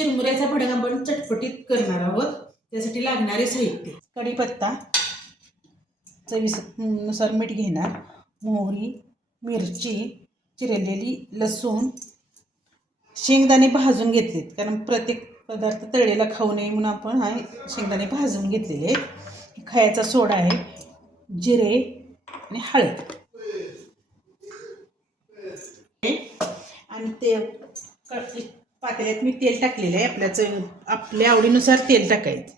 चिरमुऱ्याचा भडंग आपण चटपटीत करणार आहोत. त्यासाठी लागणारे साहित्य. कढीपत्ता चवीनुसार मीठ घेणार मोहरी मिरची चिरलेली लसूण शेंगदाणे भाजून घेतलेत. कारण प्रत्येक पदार्थ तळलेला खाऊ नये म्हणून आपण हा शेंगदाणे भाजून घेतलेले आहेत. खायचा सोडा आहे. जिरे आणि हळद. आणि ते पातेल्यात मी तेल टाकलेलं आहे. आपल्या चव आपल्या आवडीनुसार तेल टाकायचं.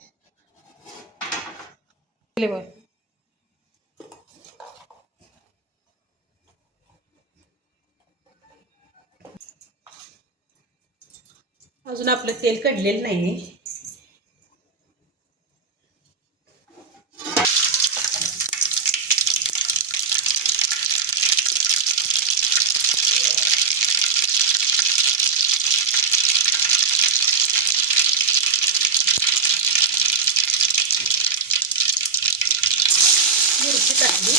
अजून आपलं तेल कढलेलं नाही मिरची टाकली.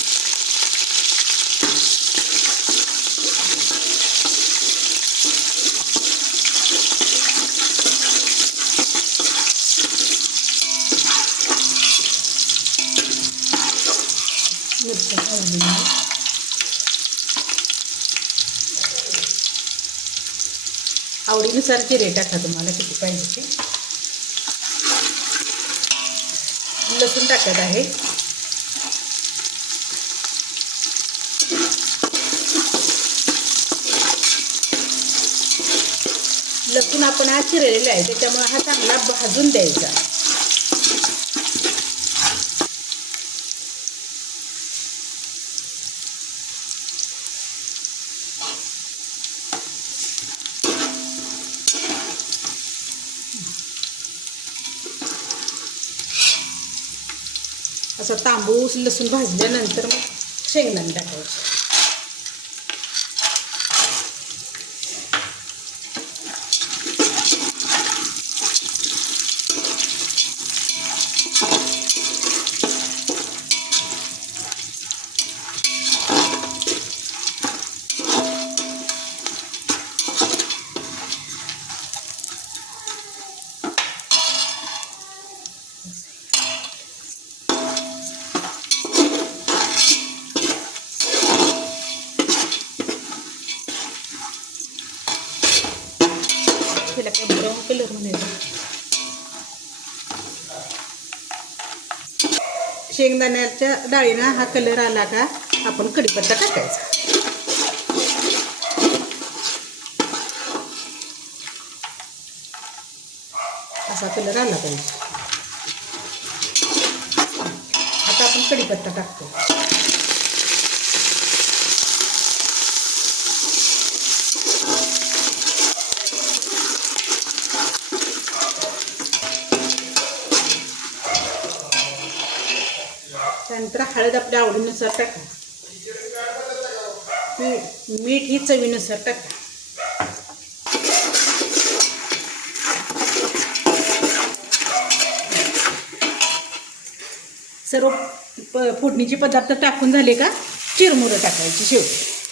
मिरची टाकली आवडीनुसार जिरे टाका तुम्हाला किती पाहिजे ते. लसूण टाकत आहे. लसूण आपण हा चिरलेला आहे त्याच्यामुळे हा चांगला भाजून द्यायचा. असा तांबूस लसूण भाजल्यानंतर मग शेंगदाणे टाकायचे. आपल्याला ब्राऊन कलर म्हणायचा शेंगदाण्याच्या डाळीनं हा कलर आला का आपण कढीपत्ता टाकायचा असा कलर आला पाहिजे आता आपण कढीपत्ता टाकतो त्यानंतर हळद आपल्या आवडीनुसार टाका. मीठ मीठ ही चवीनुसार टाका. सर्व प फोडणीचे पदार्थ टाकून झाले का? चिरमुरं टाकायची शेवटी.